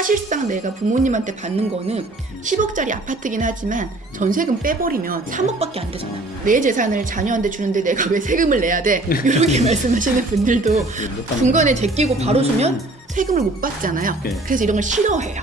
사실상 내가 부모님한테 받는 거는 10억짜리 아파트긴 하지만 전세금 빼버리면 3억밖에 안 되잖아. 내 재산을 자녀한테 주는데 내가 왜 세금을 내야 돼? 이렇게 말씀하시는 분들도 중간에 제끼고 바로 주면 세금을 못 받잖아요. 네. 그래서 이런 걸 싫어해요.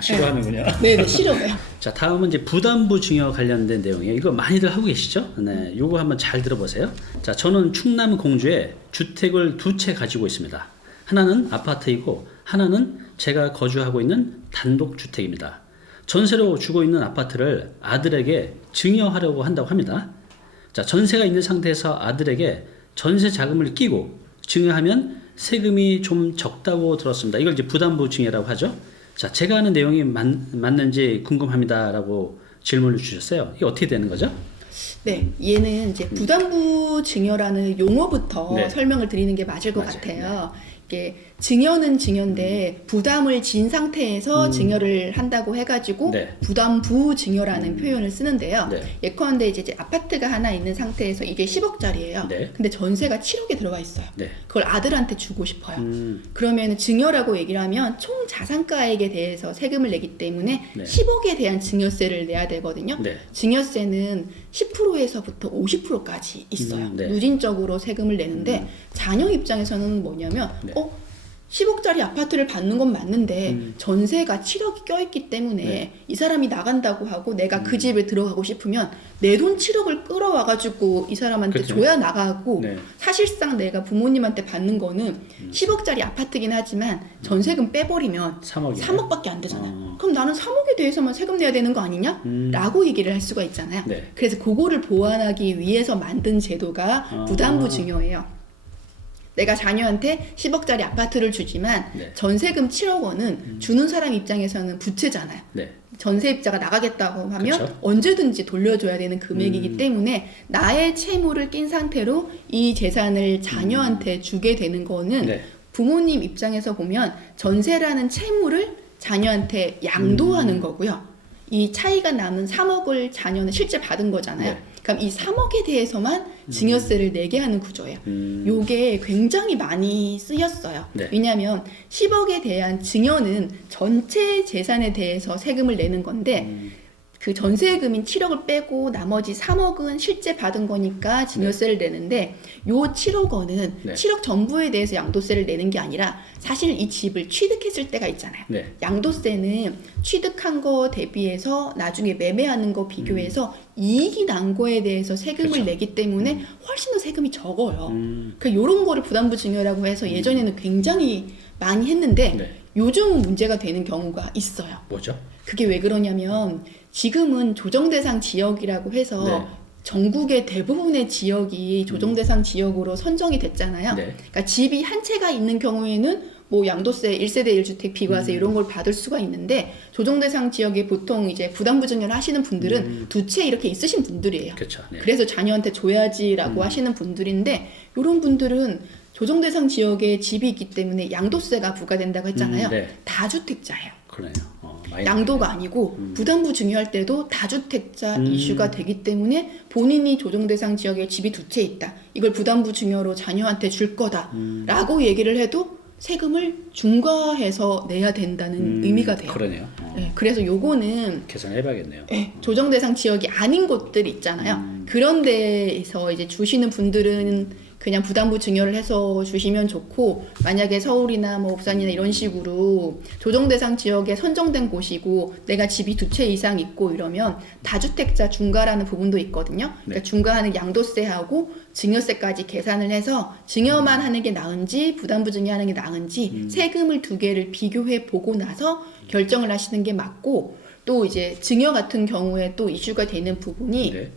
싫어하는군요. 네, 싫어해요. 자, 다음은 이제 부담부 증여 관련된 내용이에요. 이거 많이들 하고 계시죠? 네, 요거 한번 잘 들어보세요. 자, 저는 충남 공주에 주택을 2채 가지고 있습니다. 하나는 아파트이고 하나는 제가 거주하고 있는 단독 주택입니다. 전세로 주고 있는 아파트를 아들에게 증여하려고 한다고 합니다. 자, 전세가 있는 상태에서 아들에게 전세 자금을 끼고 증여하면 세금이 좀 적다고 들었습니다. 이걸 이제 부담부 증여라고 하죠. 자, 제가 하는 내용이 맞는지 궁금합니다라고 질문을 주셨어요. 이게 어떻게 되는 거죠? 네, 얘는 이제 부담부 증여라는 용어부터 네. 설명을 드리는 게 맞을 것 맞아요. 같아요. 이게 증여는 증여인데 부담을 진 상태에서 증여를 한다고 해가지고 네. 부담부 증여라는 표현을 쓰는데요. 네. 예컨대 이제 아파트가 하나 있는 상태에서 이게 10억짜리예요. 네. 근데 전세가 7억에 들어가 있어요. 네. 그걸 아들한테 주고 싶어요. 그러면 증여라고 얘기를 하면 총 자산가액에 대해서 세금을 내기 때문에 네. 10억에 대한 증여세를 내야 되거든요. 네. 증여세는 10%에서부터 50%까지 있어요. 네. 누진적으로 세금을 내는데 자녀 입장에서는 뭐냐면 네. 10억짜리 아파트를 받는 건 맞는데 전세가 7억이 껴있기 때문에 네. 이 사람이 나간다고 하고 내가 그 집에 들어가고 싶으면 내 돈 7억을 끌어와가지고 이 사람한테 그렇죠. 줘야 나가고 네. 사실상 내가 부모님한테 받는 거는 10억짜리 아파트긴 하지만 전세금 빼버리면 3억밖에 안 되잖아요. 그럼 나는 3억에 대해서만 세금 내야 되는 거 아니냐? 라고 얘기를 할 수가 있잖아요. 네. 그래서 그거를 보완하기 위해서 만든 제도가 부담부 증여예요. 내가 자녀한테 10억짜리 아파트를 주지만 네. 전세금 7억 원은 주는 사람 입장에서는 부채잖아요. 네. 전세입자가 나가겠다고 하면 그쵸? 언제든지 돌려줘야 되는 금액이기 때문에 나의 채무를 낀 상태로 이 재산을 자녀한테 주게 되는 거는 네. 부모님 입장에서 보면 전세라는 채무를 자녀한테 양도하는 거고요. 이 차이가 남은 3억을 자녀는 실제 받은 거잖아요. 네. 그럼 이 3억에 대해서만 증여세를 내게 하는 구조예요. 요게 굉장히 많이 쓰였어요. 네. 왜냐하면 10억에 대한 증여는 전체 재산에 대해서 세금을 내는 건데 그 전세금인 7억을 빼고 나머지 3억은 실제 받은 거니까 증여세를 내는데 요 7억 원은 네. 7억 전부에 대해서 양도세를 내는 게 아니라 사실 이 집을 취득했을 때가 있잖아요. 네. 양도세는 취득한 거 대비해서 나중에 매매하는 거 비교해서 이익이 난 거에 대해서 세금을 그렇죠. 내기 때문에 훨씬 더 세금이 적어요. 그러니까 이런 거를 부담부 증여라고 해서 예전에는 굉장히 많이 했는데 네. 요즘은 문제가 되는 경우가 있어요. 뭐죠? 그게 왜 그러냐면 지금은 조정대상 지역이라고 해서 네. 전국의 대부분의 지역이 조정대상 지역으로 선정이 됐잖아요. 네. 그러니까 집이 한 채가 있는 경우에는 뭐 양도세, 1세대 1주택 비과세 이런 걸 받을 수가 있는데 조정대상 지역에 보통 이제 부담부 증여를 하시는 분들은 2채 이렇게 있으신 분들이에요. 그렇죠. 네. 그래서 자녀한테 줘야지라고 하시는 분들인데 이런 분들은 조정대상 지역에 집이 있기 때문에 양도세가 부과된다고 했잖아요. 네. 다주택자예요. 그러네요. 많이 양도가 아니고 부담부 증여할 때도 다주택자 이슈가 되기 때문에 본인이 조정대상 지역에 집이 2채 있다. 이걸 부담부 증여로 자녀한테 줄 거다라고 얘기를 해도 세금을 중과해서 내야 된다는 의미가 돼요. 그러네요. 네, 그래서 요거는 계산해봐야겠네요. 네, 조정대상 지역이 아닌 곳들 있잖아요. 그런 데에서 이제 주시는 분들은 그냥 부담부 증여를 해서 주시면 좋고 만약에 서울이나 뭐 부산이나 이런 식으로 조정대상 지역에 선정된 곳이고 내가 집이 2채 이상 있고 이러면 다주택자 중과라는 부분도 있거든요. 그러니까 중과하는 양도세하고 증여세까지 계산을 해서 증여만 하는 게 나은지 부담부 증여하는 게 나은지 세금을 두 개를 비교해 보고 나서 결정을 하시는 게 맞고 또 이제 증여 같은 경우에 또 이슈가 되는 부분이 네.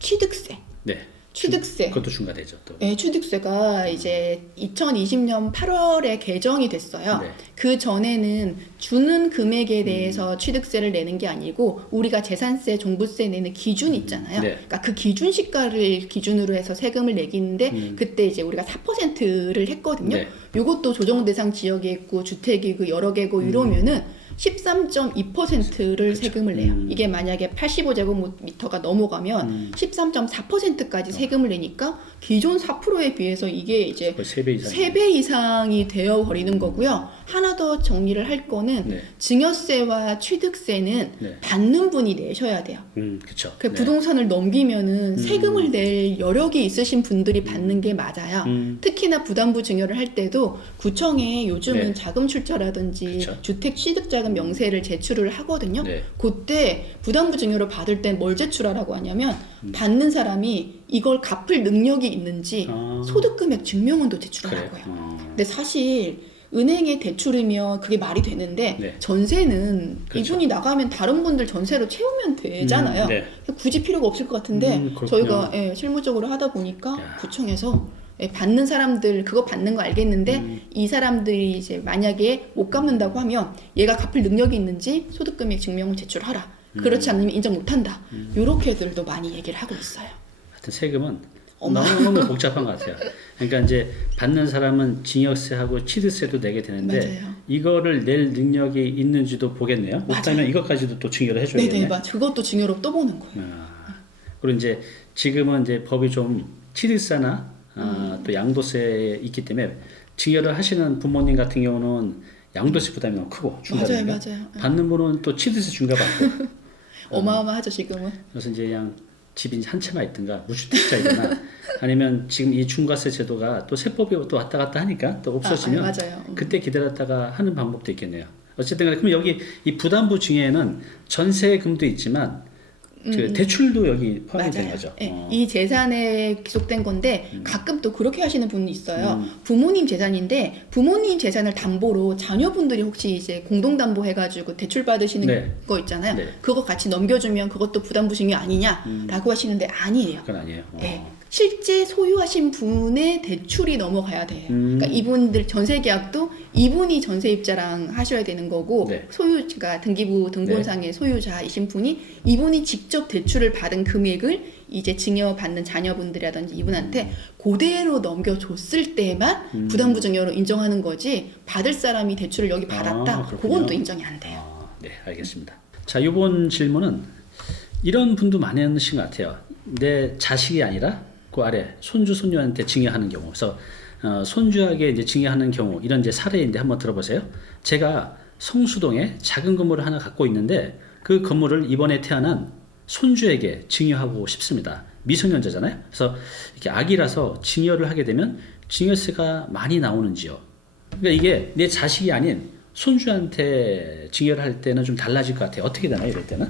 취득세. 네. 취득세. 그것도 중과되죠 또. 네, 취득세가 이제 2020년 8월에 개정이 됐어요. 네. 그 전에는 주는 금액에 대해서 취득세를 내는 게 아니고 우리가 재산세, 종부세 내는 기준 있잖아요. 네. 그러니까 그 기준 시가를 기준으로 해서 세금을 내기는데 그때 이제 우리가 4%를 했거든요. 네. 요것도 조정 대상 지역에 있고 주택이 그 여러 개고 이러면은 13.2%를 그렇죠. 세금을 내요. 이게 만약에 85제곱미터가 넘어가면 13.4%까지 세금을 내니까 기존 4%에 비해서 이게 이제 거의 3배 이상. 3배 이상이 되어 버리는 거고요. 하나 더 정리를 할 거는 네. 증여세와 취득세는 네. 받는 분이 내셔야 돼요. 그렇죠. 그 부동산을 넘기면은 세금을 낼 여력이 있으신 분들이 받는 게 맞아요. 특히나 부담부 증여를 할 때도 구청에 요즘은 네. 자금 출처라든지 그쵸. 주택 취득자금 명세를 제출을 하거든요. 네. 그때 부담부 증여를 받을 땐 뭘 제출하라고 하냐면 받는 사람이 이걸 갚을 능력이 있는지 소득금액 증명원도 제출하라고 그래요? 해요. 근데 사실 은행에 대출이면 그게 말이 되는데 네. 전세는 그렇죠. 이분이 나가면 다른 분들 전세로 채우면 되잖아요. 네. 굳이 필요가 없을 것 같은데 그렇군요. 저희가 실무적으로 하다 보니까 야. 구청에서 받는 사람들 그거 받는 거 알겠는데 이 사람들이 이제 만약에 못 갚는다고 하면 얘가 갚을 능력이 있는지 소득금액 증명을 제출하라. 그렇지 않으면 인정 못한다. 요렇게들도 많이 얘기를 하고 있어요. 하여튼 세금은 너무 복잡한 것 같아요. 그러니까 이제 받는 사람은 징역세하고 취득세도 내게 되는데 맞아요. 이거를 낼 능력이 있는지도 보겠네요. 못하면 이것까지도 또 증여를 해줘야겠네. 네네, 맞아. 그것도 증여로 또 보는 거예요. 그리고 이제 지금은 이제 법이 좀 취득세나 또 양도세에 있기 때문에 증여를 하시는 부모님 같은 경우는 양도세 부담이 너무 크고 중과되니까 맞아요. 받는 분은 또 취득세 중과받고 어마어마하죠 지금은. 그래서 이제 그냥 집이 한 채만 있든가 무주택자이거나 아니면 지금 이 중과세 제도가 또 세법이 또 왔다 갔다 하니까 또 없어지면 맞아요. 그때 기다렸다가 하는 방법도 있겠네요. 어쨌든 간에 그럼 여기 이 부담부 증여에는 전세금도 있지만 그 대출도 여기 포함이 된 거죠. 네. 이 재산에 기속된 건데 가끔 또 그렇게 하시는 분이 있어요. 부모님 재산인데 부모님 재산을 담보로 자녀분들이 혹시 이제 공동담보 해가지고 대출 받으시는 네. 거 있잖아요. 네. 그거 같이 넘겨주면 그것도 부담부 증여 아니냐라고 하시는데 아니에요. 그건 아니에요. 네. 실제 소유하신 분의 대출이 넘어가야 돼요. 그러니까 이분들 전세 계약도 이분이 전세입자랑 하셔야 되는 거고 네. 소유가 등기부 등본상의 소유자이신 분이 이분이 직접 대출을 받은 금액을 이제 증여받는 자녀분들이라든지 이분한테 그대로 넘겨줬을 때만 부담부 증여로 인정하는 거지 받을 사람이 대출을 여기 받았다. 그렇군요. 그건 또 인정이 안 돼요. 네, 알겠습니다. 자, 이번 질문은 이런 분도 많으신 것 같아요. 내 자식이 아니라 그 아래 손주 손녀한테 증여하는 경우, 그래서 손주에게 이제 증여하는 경우 이런 이제 사례인데 한번 들어보세요. 제가 성수동에 작은 건물을 하나 갖고 있는데 그 건물을 이번에 태어난 손주에게 증여하고 싶습니다. 미성년자잖아요. 그래서 이렇게 아기라서 증여를 하게 되면 증여세가 많이 나오는지요. 그러니까 이게 내 자식이 아닌 손주한테 증여를 할 때는 좀 달라질 것 같아요. 어떻게 되나요, 이럴 때는?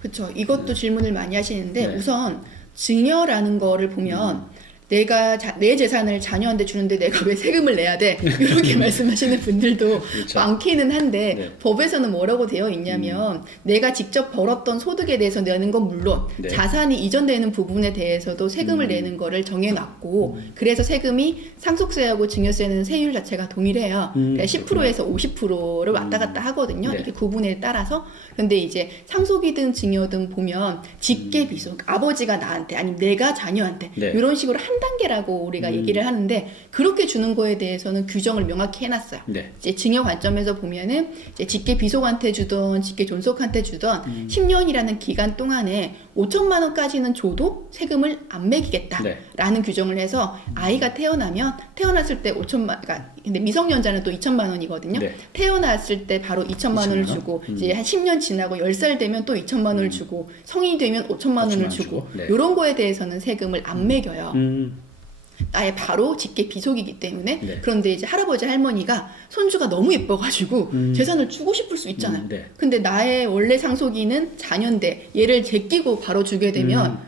그렇죠. 이것도 질문을 많이 하시는데 네. 우선 증여라는 거를 보면 내가 내 재산을 자녀한테 주는데 내가 왜 세금을 내야 돼? 이렇게 말씀하시는 분들도 그렇죠. 많기는 한데 네. 법에서는 뭐라고 되어 있냐면 내가 직접 벌었던 소득에 대해서 내는 건 물론 네. 자산이 이전되는 부분에 대해서도 세금을 내는 거를 정해놨고 그래서 세금이 상속세하고 증여세는 세율 자체가 동일해요. 그러니까 10%에서 50%를 왔다 갔다 하거든요. 네. 이렇게 구분에 따라서. 근데 이제 상속이든 증여든 보면 직계비속 아버지가 나한테 아니면 내가 자녀한테 네. 이런 식으로 한 단계라고 우리가 얘기를 하는데 그렇게 주는 거에 대해서는 규정을 명확히 해놨어요. 네. 이제 증여 관점에서 보면은 이제 직계 비속한테 주던 직계 존속한테 주던 10년이라는 기간 동안에 5천만 원까지는 줘도 세금을 안 매기겠다라는 규정을 해서 아이가 태어나면 태어났을 때 5천만 그러니까 근데 미성년자는 또 2천만 원이거든요. 네. 태어났을 때 바로 2천만 원을 2천만 원? 주고 이제 한 10년 지나고 10살 되면 또 2천만 원을 주고 성인이 되면 5천만 원을 5천만 주고 네. 이런 거에 대해서는 세금을 안 매겨요. 음, 아예 바로 직계 비속이기 때문에 네. 그런데 이제 할아버지 할머니가 손주가 너무 예뻐가지고 재산을 주고 싶을 수 있잖아요. 네. 근데 나의 원래 상속인은 자녀인데 얘를 제끼고 바로 주게 되면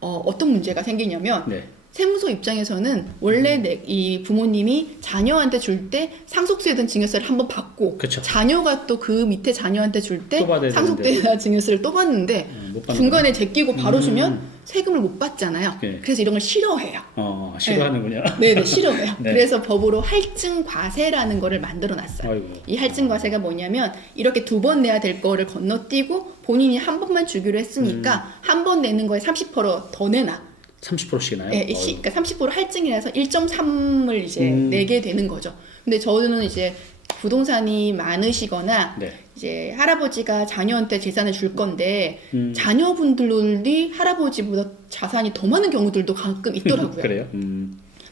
어떤 문제가 생기냐면 네. 세무서 입장에서는 원래 이 부모님이 자녀한테 줄 때 상속세든 증여세를 한번 받고 그쵸. 자녀가 또 그 밑에 자녀한테 줄 때 또 받아야 상속세나 증여세를 또 받는데 못 받는 중간에 제끼고 바로 주면 세금을 못 받잖아요. 네. 그래서 이런 걸 싫어해요. 싫어하는군요. 네네 싫어해요. 네. 그래서 법으로 할증 과세라는 거를 만들어 놨어요. 아이고. 이 할증 과세가 뭐냐면 이렇게 2번 내야 될 거를 건너뛰고 본인이 한 번만 주기로 했으니까 한 번 내는 거에 30% 더 내놔. 30%씩 나요? 네, 그러니까 30% 할증이라서 1.3을 이제 내게 되는 거죠. 근데 저는 이제 부동산이 많으시거나 네. 이제 할아버지가 자녀한테 재산을 줄 건데 음. 자녀분들이 할아버지보다 자산이 더 많은 경우들도 가끔 있더라고요. 그래요?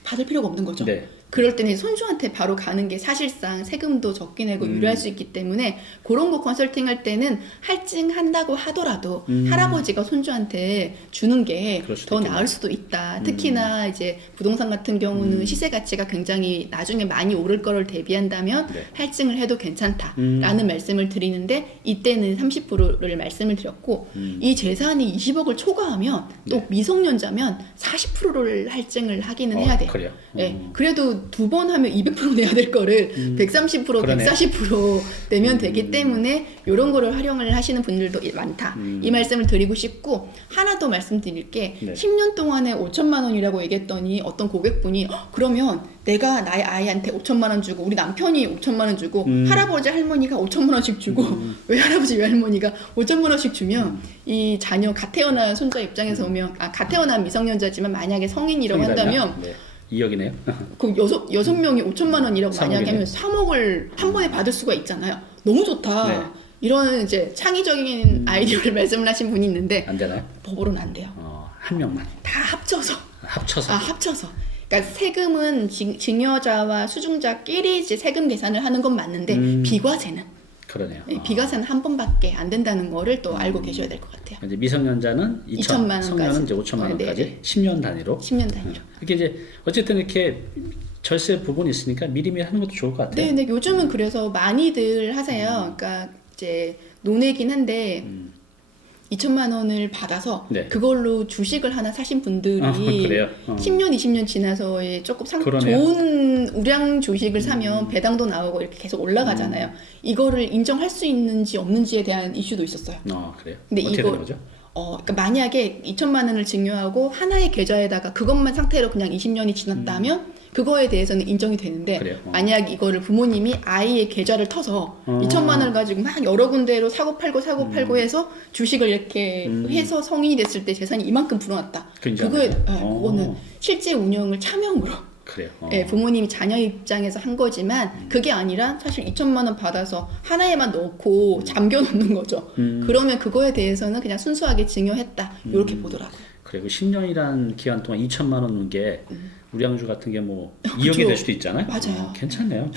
받을 필요가 없는 거죠. 네. 그럴 때는 손주한테 바로 가는 게 사실상 세금도 적게 내고 유리할 수 있기 때문에 그런 거 컨설팅할 때는 할증한다고 하더라도 할아버지가 손주한테 주는 게 그럴 수도 더 있겠네요. 나을 수도 있다. 특히나 이제 부동산 같은 경우는 시세 가치가 굉장히 나중에 많이 오를 거를 대비한다면 네. 할증을 해도 괜찮다라는 말씀을 드리는데 이때는 30%를 말씀을 드렸고 이 재산이 20억을 초과하면 또 네. 미성년자면 40%를 할증을 하기는 해야 돼요. 그래요? 네, 그래도 두 번 하면 200% 내야 될 거를 130%, 그러네요. 140% 내면 되기 때문에 이런 거를 활용을 하시는 분들도 많다. 이 말씀을 드리고 싶고 하나 더 말씀드릴 게 네. 10년 동안에 5천만 원이라고 얘기했더니 어떤 고객분이 그러면 내가 나의 아이한테 5천만 원 주고 우리 남편이 5천만 원 주고 할아버지 할머니가 5천만 원씩 주고 왜 할아버지 왜 할머니가 5천만 원씩 주면 이 자녀 갓 태어난 손자 입장에서 보면 갓 태어난 미성년자지만 만약에 성인이라고 한다면 네. 2억이네요. 그 여섯 명이 5천만 원이라고 3억이네. 만약에 하면 3억을 한 번에 받을 수가 있잖아요. 너무 좋다. 네. 이런 이제 창의적인 아이디어를 말씀을 하신 분이 있는데 안 되나요? 법으로는 안 돼요. 한 명만 다 합쳐서. 합쳐서. 합쳐서. 그러니까 세금은 증여자와 수중자끼리 이제 세금 계산을 하는 건 맞는데 비과세는 그러네요. 비과세는 한 번밖에 안 된다는 거를 또 알고 계셔야 될 것 같아요. 이제 미성년자는 2천만 원까지, 성년은 이제 5천만 원까지 네. 10년 단위로. 10년 단위로. 이렇게 이제 어쨌든 이렇게 절세 부분이 있으니까 미리미리 하는 것도 좋을 것 같아요. 네, 요즘은 그래서 많이들 하세요. 그러니까 이제 논외긴 한데 2천만 원을 받아서 네. 그걸로 주식을 하나 사신 분들이 그래요? 10년, 20년 지나서 조금 그러네요. 좋은 우량 주식을 사면 배당도 나오고 이렇게 계속 올라가잖아요. 이거를 인정할 수 있는지 없는지에 대한 이슈도 있었어요. 그래요. 근데 어떻게 이거 되는 거죠? 그러니까 만약에 2천만 원을 증여하고 하나의 계좌에다가 그것만 상태로 그냥 20년이 지났다면 그거에 대해서는 인정이 되는데 그래요? 만약 이거를 부모님이 아이의 계좌를 터서 2천만 원을 가지고 막 여러 군데로 사고 팔고 해서 주식을 이렇게 해서 성인이 됐을 때 재산이 이만큼 불어났다. 그 인정 안 그거에 되죠? 그거는 실제 운영을 차명으로 그래요. 부모님이 자녀 입장에서 한 거지만 그게 아니라 사실 2천만 원 받아서 하나에만 넣고 잠겨 놓는 거죠. 그러면 그거에 대해서는 그냥 순수하게 증여했다. 이렇게 보더라고요. 그리고 10년이란 기간 동안 2천만 원 넣은 게 우량주 같은 게 뭐 2억이 그쵸. 될 수도 있잖아요. 맞아요. 괜찮네요.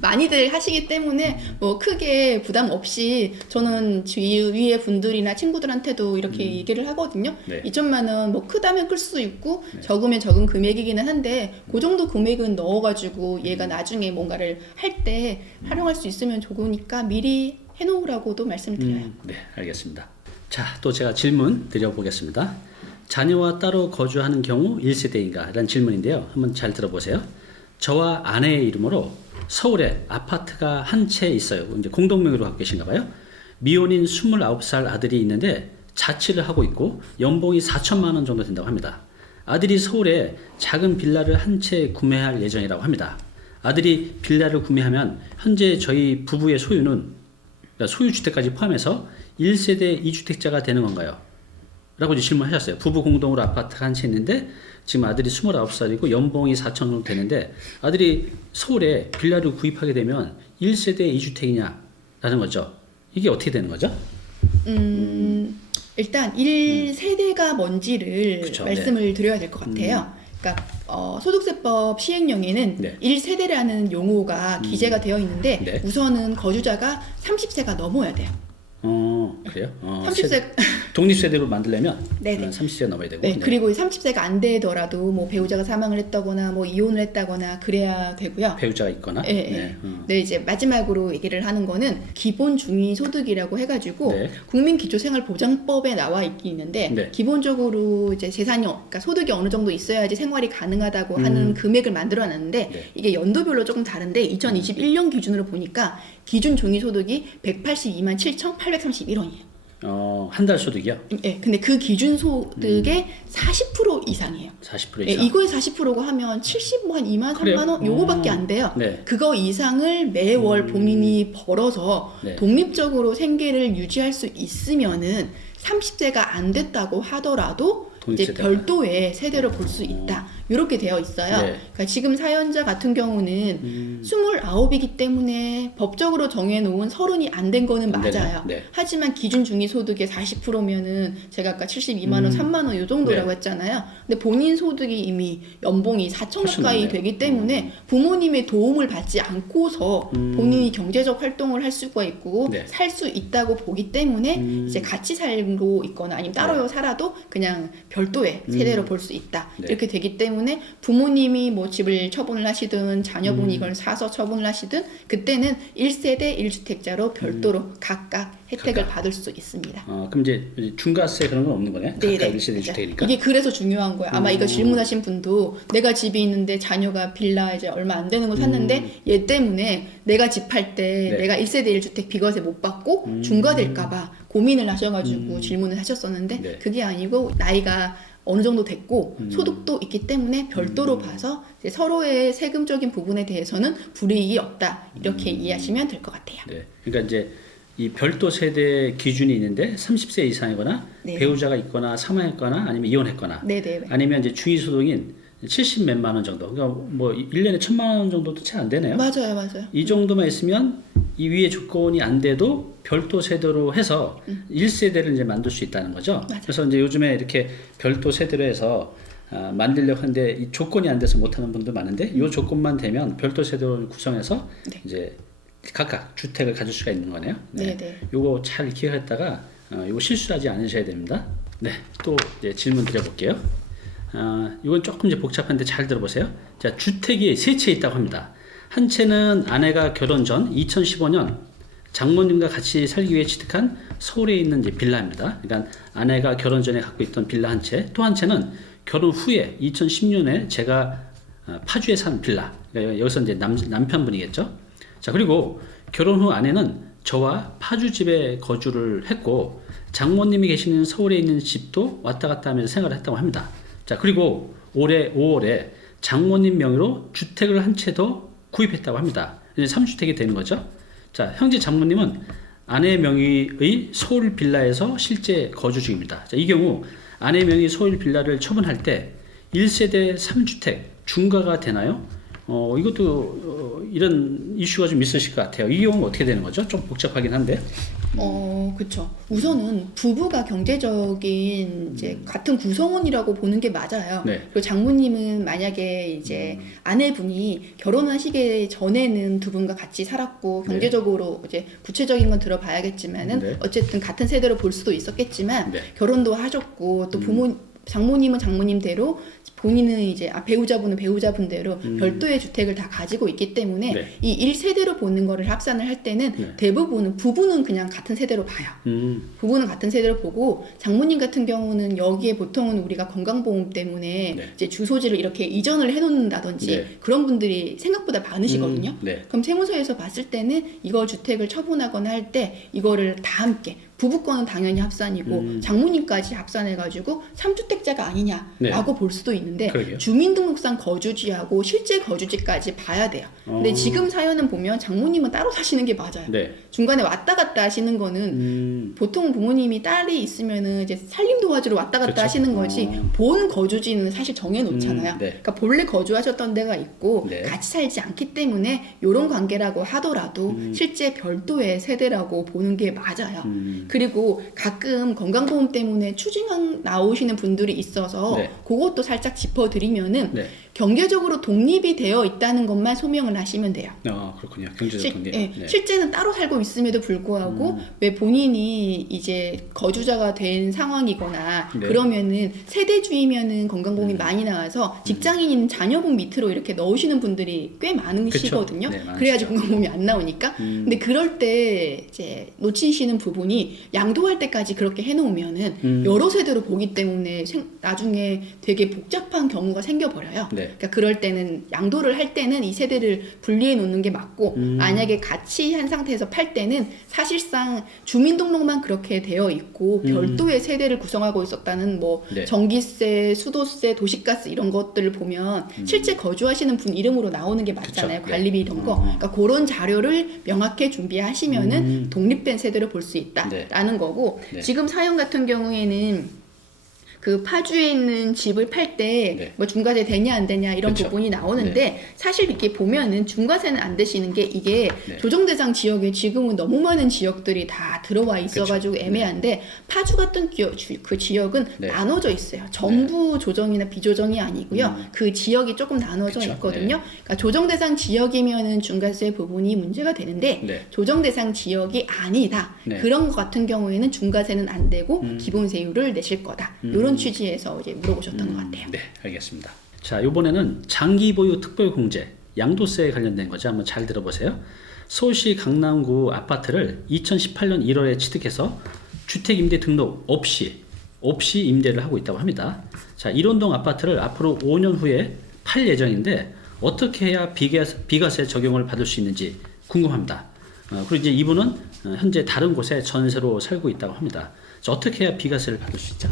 많이들 하시기 때문에 뭐 크게 부담 없이 저는 주위의 분들이나 친구들한테도 이렇게 얘기를 하거든요. 네. 2천만 원 뭐 크다면 클 수도 있고 적으면 적은 금액이기는 한데 그 정도 금액은 넣어가지고 얘가 나중에 뭔가를 할 때 활용할 수 있으면 좋으니까 미리 해놓으라고도 말씀드려요. 네, 알겠습니다. 자, 또 제가 질문 드려보겠습니다. 자녀와 따로 거주하는 경우 1세대인가? 라는 질문인데요. 한번 잘 들어보세요. 저와 아내의 이름으로 서울에 아파트가 한 채 있어요. 이제 공동명의로 갖고 계신가 봐요. 미혼인 29살 아들이 있는데 자취를 하고 있고 연봉이 4천만 원 정도 된다고 합니다. 아들이 서울에 작은 빌라를 한 채 구매할 예정이라고 합니다. 아들이 빌라를 구매하면 현재 저희 부부의 소유는 그러니까 소유주택까지 포함해서 1세대 2주택자가 되는 건가요? 라고 이제 질문하셨어요. 부부 공동으로 아파트가 한 채 있는데 지금 아들이 29살이고 연봉이 4천 정도 되는데 아들이 서울에 빌라를 구입하게 되면 1세대 2주택이냐라는 거죠. 이게 어떻게 되는 거죠? 일단 1세대가 뭔지를 그쵸, 말씀을 드려야 될 것 같아요. 그러니까 소득세법 시행령에는 네. 1세대라는 용어가 기재가 되어 있는데 네. 우선은 거주자가 30세가 넘어야 돼요. 그래요? 30세 독립세대로 만들려면 네네. 30세가 넘어야 되고. 네, 그리고 30세가 안 되더라도 뭐 배우자가 사망을 했다거나 뭐 이혼을 했다거나 그래야 되고요. 배우자가 있거나. 네. 이제 마지막으로 얘기를 하는 거는 기본 중위소득이라고 해가지고 네. 국민기초생활보장법에 나와 있는데 네. 기본적으로 이제 재산이 그러니까 소득이 어느 정도 있어야지 생활이 가능하다고 하는 금액을 만들어놨는데 네. 이게 연도별로 조금 다른데 2021년 기준으로 보니까 기준 중위소득이 182만 7,831원이에요. 한 달 소득이요? 예, 근데 그 기준 소득의 40% 이상이에요. 40% 예, 이상. 이거에 40%가 하면 70한 2만 3만 원 요거밖에 안 돼요. 네. 그거 이상을 매월 본인이 벌어서 네. 독립적으로 생계를 유지할 수 있으면은 30세가 안 됐다고 하더라도 이제 독립세대가. 별도의 세대를 볼 수 있다. 이렇게 되어 있어요. 네. 그러니까 지금 사연자 같은 경우는 29이기 때문에 법적으로 정해놓은 30이 안 된 거는 안 되네요. 맞아요. 네. 하지만 기준 중위소득의 40%면은 제가 아까 72만 원, 3만 원 이 정도라고 네. 했잖아요. 근데 본인 소득이 이미 연봉이 4천 훨씬 가까이 높네요. 되기 때문에 부모님의 도움을 받지 않고서 본인이 경제적 활동을 할 수가 있고 네. 살 수 있다고 보기 때문에 이제 같이 살고 있거나 아니면 따로 살아도 그냥 별도의 세대로 볼 수 있다. 네. 이렇게 되기 때문에 부모님이 뭐 집을 처분을 하시든 자녀분이 이걸 사서 처분을 하시든 그때는 1세대 1주택자로 별도로 각각 혜택을 받을 수 있습니다. 그럼 이제 중과세 그런 건 없는 거네. 네네. 각각 1세대 주택이니까. 이게 그래서 중요한 거예요. 아마 이거 질문하신 분도 내가 집이 있는데 자녀가 빌라 이제 얼마 안 되는 거 샀는데 얘 때문에 내가 집 할 때 네. 내가 1세대 1주택 비과세 못 받고 중과될까봐 고민을 하셔가지고 질문을 하셨었는데 네. 그게 아니고 나이가 어느 정도 됐고 소득도 있기 때문에 별도로 봐서 이제 서로의 세금적인 부분에 대해서는 불이익이 없다 이렇게 이해하시면 될 것 같아요. 네. 그러니까 이제 이 별도 세대 기준이 있는데 30세 이상이거나 네. 배우자가 있거나 사망했거나 아니면 이혼했거나 네네. 아니면 이제 중위소득인 70 몇만 원 정도. 그러니까 뭐 1년에 1,000만 원 정도도 채 안 되네요. 맞아요, 맞아요. 이 정도만 있으면 이 위에 조건이 안 돼도 별도 세대로 해서 1세대를 이제 만들 수 있다는 거죠. 맞아요. 그래서 이제 요즘에 이렇게 별도 세대로 해서 만들려고 하는데 이 조건이 안 돼서 못 하는 분도 많은데 이 조건만 되면 별도 세대로 구성해서 네. 이제 각각 주택을 가질 수가 있는 거네요. 네, 네. 요거 잘 기억했다가 요거 실수하지 않으셔야 됩니다. 네, 또 이제 질문 드려볼게요. 이건 조금 이제 복잡한데 잘 들어보세요. 자, 주택이 세 채 있다고 합니다. 한 채는 아내가 결혼 전 2015년 장모님과 같이 살기 위해 취득한 서울에 있는 이제 빌라입니다. 그러니까 아내가 결혼 전에 갖고 있던 빌라 한 채, 또 한 채는 결혼 후에 2010년에 제가 파주에 산 빌라. 그러니까 여기서 이제 남편분이겠죠. 자, 그리고 결혼 후 아내는 저와 파주 집에 거주를 했고 장모님이 계시는 서울에 있는 집도 왔다 갔다 하면서 생활을 했다고 합니다. 자, 그리고 올해 5월에 장모님 명의로 주택을 한 채 더 구입했다고 합니다. 이제 3주택이 되는 거죠. 자, 형제 장모님은 아내 명의의 서울 빌라에서 실제 거주 중입니다. 자, 이 경우 아내 명의 서울 빌라를 처분할 때 1세대 3주택 중과가 되나요? 이것도 이런 이슈가 좀 있으실 것 같아요. 이 경우는 어떻게 되는 거죠? 좀 복잡하긴 한데. 그렇죠. 우선은 부부가 경제적인 이제 같은 구성원이라고 보는 게 맞아요. 네. 그리고 장모님은 만약에 이제 아내분이 결혼하시기 전에는 두 분과 같이 살았고 경제적으로 이제 구체적인 건 들어봐야겠지만은 네. 어쨌든 같은 세대로 볼 수도 있었겠지만 네. 결혼도 하셨고 또 장모님은 장모님대로 본인은 이제 배우자분은 배우자분대로 별도의 주택을 다 가지고 있기 때문에 네. 이 1세대로 보는 거를 합산을 할 때는 네. 대부분은 부부는 그냥 같은 세대로 봐요. 부부는 같은 세대로 보고 장모님 같은 경우는 여기에 보통은 우리가 건강보험 때문에 네. 이제 주소지를 이렇게 이전을 해놓는다든지 네. 그런 분들이 생각보다 많으시거든요. 네. 그럼 세무서에서 봤을 때는 이걸 주택을 처분하거나 할 때 이거를 다 함께 부부권은 당연히 합산이고 장모님까지 합산해가지고 3주택자가 아니냐라고 볼 수도 있는데 그러게요. 주민등록상 거주지하고 실제 거주지까지 봐야 돼요. 근데 지금 사연은 보면 장모님은 따로 사시는 게 맞아요. 네. 중간에 왔다 갔다 하시는 거는 보통 부모님이 딸이 있으면은 이제 살림 도와주러 왔다 갔다 그쵸. 하시는 거지 본 거주지는 사실 정해놓잖아요. 네. 그러니까 본래 거주하셨던 데가 있고 네. 같이 살지 않기 때문에 이런 관계라고 하더라도 실제 별도의 세대라고 보는 게 맞아요. 그리고 가끔 건강보험 때문에 추징 나오시는 분들이 있어서 네. 그것도 살짝 짚어드리면은 네. 경제적으로 독립이 되어 있다는 것만 소명을 하시면 돼요. 그렇군요. 경제적 독립. 네. 실제는 따로 살고 있음에도 불구하고 왜 본인이 이제 거주자가 된 상황이거나 네. 그러면은 세대주이면은 건강보험이 많이 나와서 직장인인 자녀분 밑으로 이렇게 넣으시는 분들이 꽤 많으시거든요. 네, 많으시죠. 그래야지 건강보험이 안 나오니까. 근데 그럴 때 이제 놓치시는 부분이 양도할 때까지 그렇게 해놓으면은 여러 세대로 보기 때문에 나중에 되게 복잡한 경우가 생겨버려요. 네. 그러니까 그럴 때는 양도를 할 때는 이 세대를 분리해 놓는 게 맞고 만약에 같이 한 상태에서 팔 때는 사실상 주민등록만 그렇게 되어 있고 별도의 세대를 구성하고 있었다는 뭐 네. 전기세, 수도세, 도시가스 이런 것들을 보면 실제 거주하시는 분 이름으로 나오는 게 맞잖아요. 그쵸. 관리비 이런 거. 그러니까 그런 자료를 명확히 준비하시면은 독립된 세대로 볼 수 있다라는 거고 네. 지금 사연 같은 경우에는 그 파주에 있는 집을 팔 때 네. 뭐 중과세 되냐 안 되냐 이런 그쵸. 부분이 나오는데 사실 이렇게 보면은 중과세는 안 되시는 게 이게 네. 조정 대상 지역에 지금은 너무 많은 지역들이 다 들어와 있어가지고 그쵸. 애매한데 파주 같은 그 지역은 네. 나눠져 있어요. 전부 조정이나 비조정이 아니고요. 그 지역이 조금 나눠져 그쵸. 있거든요. 그러니까 조정 대상 지역이면은 중과세 부분이 문제가 되는데 네. 조정 대상 지역이 아니다. 네. 그런 것 같은 경우에는 중과세는 안 되고 기본세율을 내실 거다. 이런 취지에서 이제 물어보셨던 것 같아요. 네, 알겠습니다. 자, 이번에는 장기 보유 특별 공제 양도세에 관련된 거죠. 한번 잘 들어보세요. 서울시 강남구 아파트를 2018년 1월에 취득해서 주택 임대 등록 없이 임대를 하고 있다고 합니다. 자, 일원동 아파트를 앞으로 5년 후에 팔 예정인데 어떻게 해야 비과세 적용을 받을 수 있는지 궁금합니다. 그리고 이제 이분은 현재 다른 곳에 전세로 살고 있다고 합니다. 자, 어떻게 해야 비과세를 받을 수 있죠?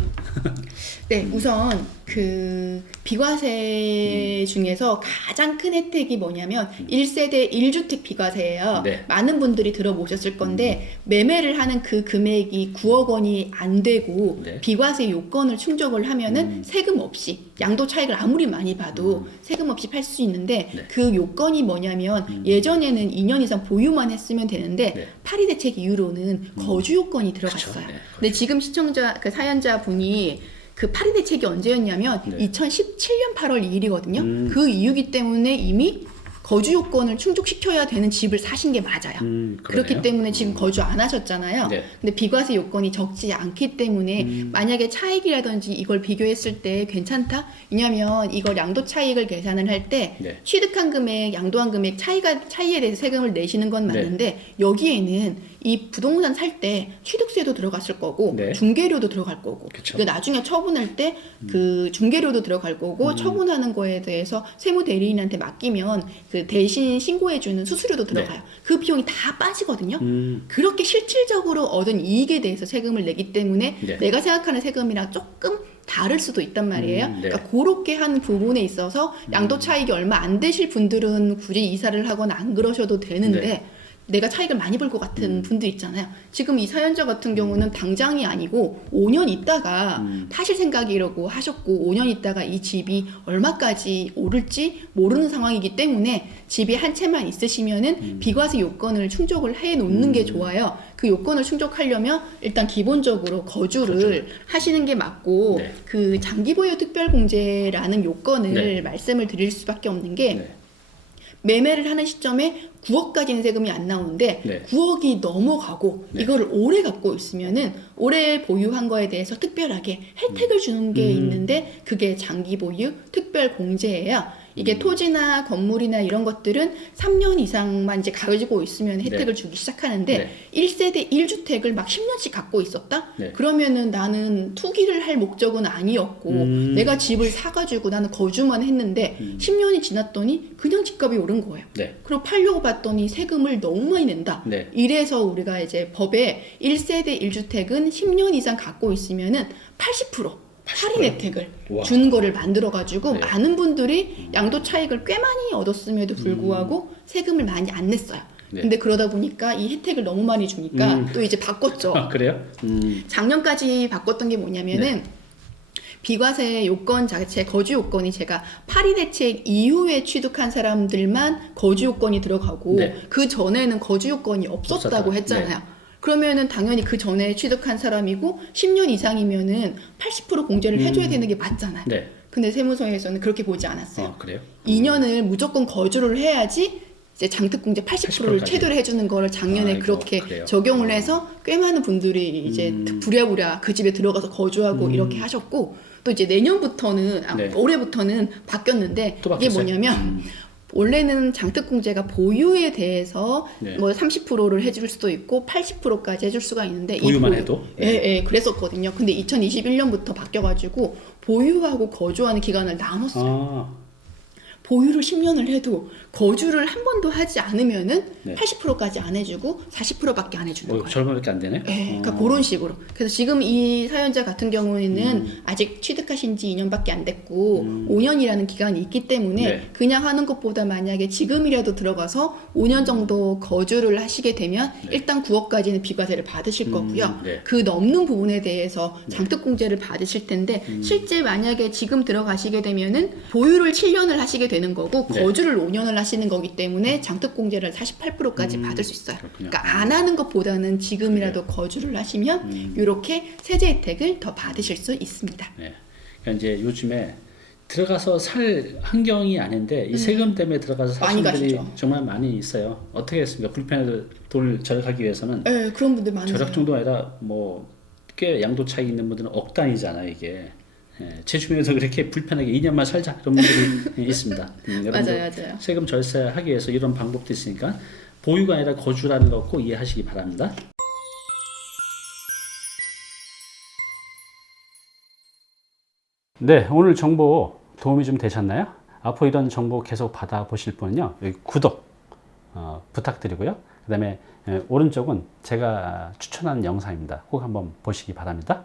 네, 우선 그 비과세 중에서 가장 큰 혜택이 뭐냐면 1세대 1주택 비과세예요. 네. 많은 분들이 들어보셨을 건데 매매를 하는 그 금액이 9억 원이 안 되고 네. 비과세 요건을 충족을 하면은 세금 없이 양도 차익을 아무리 많이 봐도 세금 없이 팔 수 있는데 네. 그 요건이 뭐냐면 예전에는 2년 이상 보유만 했으면 되는데 네. 파리 대책 이후로는 거주 요건이 들어갔어요. 그쵸. 네, 근데 지금 시청자 그 사연자 분이 그 파리 대책이 언제였냐면 네. 2017년 8월 2일이거든요. 그 이유기 때문에 이미 거주 요건을 충족시켜야 되는 집을 사신 게 맞아요. 그렇기 그러네요. 때문에 지금 거주 안 하셨잖아요. 네. 근데 비과세 요건이 적지 않기 때문에 만약에 차익이라든지 이걸 비교했을 때 괜찮다? 왜냐면 이걸 양도 차익을 계산을 할 때 네. 취득한 금액, 양도한 금액 차이에 대해서 세금을 내시는 건 맞는데 여기에는 이 부동산 살 때 취득세도 들어갔을 거고 네. 중개료도 들어갈 거고 그쵸. 그 나중에 처분할 때 그 중개료도 들어갈 거고 처분하는 거에 대해서 세무 대리인한테 맡기면 그 대신 신고해주는 수수료도 들어가요. 그 비용이 다 빠지거든요. 그렇게 실질적으로 얻은 이익에 대해서 세금을 내기 때문에 네. 내가 생각하는 세금이랑 조금 다를 수도 있단 말이에요. 네. 그러니까 그렇게 하는 부분에 있어서 양도 차익이 얼마 안 되실 분들은 굳이 이사를 하거나 안 그러셔도 되는데 네. 내가 차익을 많이 벌 것 같은 분들 있잖아요. 지금 이 사연자 같은 경우는 당장이 아니고 5년 있다가 파실 생각이라고 하셨고 5년 있다가 이 집이 얼마까지 오를지 모르는 상황이기 때문에 집이 한 채만 있으시면은 비과세 요건을 충족을 해 놓는 게 좋아요. 그 요건을 충족하려면 일단 기본적으로 거주를 하시는 게 맞고 네. 그 장기 보유 특별 공제라는 요건을 네. 말씀을 드릴 수밖에 없는 게 네. 매매를 하는 시점에 9억까지는 세금이 안 나오는데 네. 9억이 넘어가고 네. 이거를 오래 갖고 있으면은 오래 보유한 거에 대해서 특별하게 혜택을 주는 게 있는데 그게 장기 보유 특별 공제예요. 이게 토지나 건물이나 이런 것들은 3년 이상만 이제 가지고 있으면 혜택을 네. 주기 시작하는데 네. 1세대 1주택을 막 10년씩 갖고 있었다? 네. 그러면은 나는 투기를 할 목적은 아니었고 내가 집을 사가지고 나는 거주만 했는데 10년이 지났더니 그냥 집값이 오른 거예요. 네. 그리고 팔려고 봤더니 세금을 너무 많이 낸다. 네. 이래서 우리가 이제 법에 1세대 1주택은 10년 이상 갖고 있으면은 80% 할인 혜택을 우와. 주는 거를 만들어가지고 네. 많은 분들이 양도 차익을 꽤 많이 얻었음에도 불구하고 세금을 많이 안 냈어요. 네. 근데 그러다 보니까 이 혜택을 너무 많이 주니까 또 이제 바꿨죠. 아, 그래요? 작년까지 바꿨던 게 뭐냐면은 비과세 요건 자체 거주 요건이 제가 파리 대책 이후에 취득한 사람들만 거주 요건이 들어가고 네. 그 전에는 거주 요건이 없었다고 없었다. 했잖아요. 그러면은 당연히 그 전에 취득한 사람이고 10년 이상이면은 80% 공제를 해줘야 되는 게 맞잖아요. 네. 근데 세무서에서는 그렇게 보지 않았어요. 아, 그래요? 2년을 무조건 거주를 해야지 이제 장특공제 80%를 80% 까지. 최대로 해주는 거를 작년에 아이고, 그렇게 그래요? 적용을 해서 꽤 많은 분들이 이제 부랴부랴 그 집에 들어가서 거주하고 이렇게 하셨고 또 이제 내년부터는 네. 올해부터는 바뀌었는데 또 이게 바뀌었어요? 뭐냐면 원래는 장특공제가 보유에 대해서 네. 뭐 30%를 해줄 수도 있고 80%까지 해줄 수가 있는데 보유만 해도? 예, 그랬었거든요. 근데 2021년부터 바뀌어가지고 보유하고 거주하는 기간을 나눴어요. 아, 보유를 10년을 해도 거주를 한 번도 하지 않으면은 네. 80%까지 안 해주고 40%밖에 안 해주는 거예요. 절반밖에 안 되네. 네, 그러니까 그런 식으로. 그래서 지금 이 사연자 같은 경우에는 아직 취득하신 지 2년밖에 안 됐고 5년이라는 기간이 있기 때문에 네. 그냥 하는 것보다 만약에 지금이라도 들어가서 5년 정도 거주를 하시게 되면 일단 9억까지는 비과세를 받으실 거고요. 네. 그 넘는 부분에 대해서 장특공제를 받으실 텐데 실제 만약에 지금 들어가시게 되면은 보유를 7년을 하시게 되는 거고 네. 거주를 5년을 하시는 거기 때문에 장특공제를 48%까지 받을 수 있어요. 그렇군요. 그러니까 안 하는 것보다는 지금이라도 거주를 하시면 이렇게 세제 혜택을 더 받으실 수 있습니다. 네. 그러니까 이제 요즘에 들어가서 살 환경이 아닌데 이 세금 때문에 들어가서 많이 사시는 분들이 가시죠. 정말 많이 있어요. 어떻게 했습니까? 불편해도 돈을 절약하기 위해서는 네, 그런 분들 많으세요. 절약 정도가 아니라 뭐 꽤 양도 차이 있는 분들은 억 단위잖아요, 이게. 예, 제 주변에서 그렇게 불편하게 2년만 살자 이런 분들이 있습니다. 여러분들 맞아요. 세금 절세하기 위해서 이런 방법도 있으니까 보유가 아니라 거주라는 거 꼭 이해하시기 바랍니다. 네, 오늘 정보 도움이 좀 되셨나요? 앞으로 이런 정보 계속 받아보실 분은요, 여기 구독 부탁드리고요. 그 다음에 오른쪽은 제가 추천한 영상입니다. 꼭 한번 보시기 바랍니다.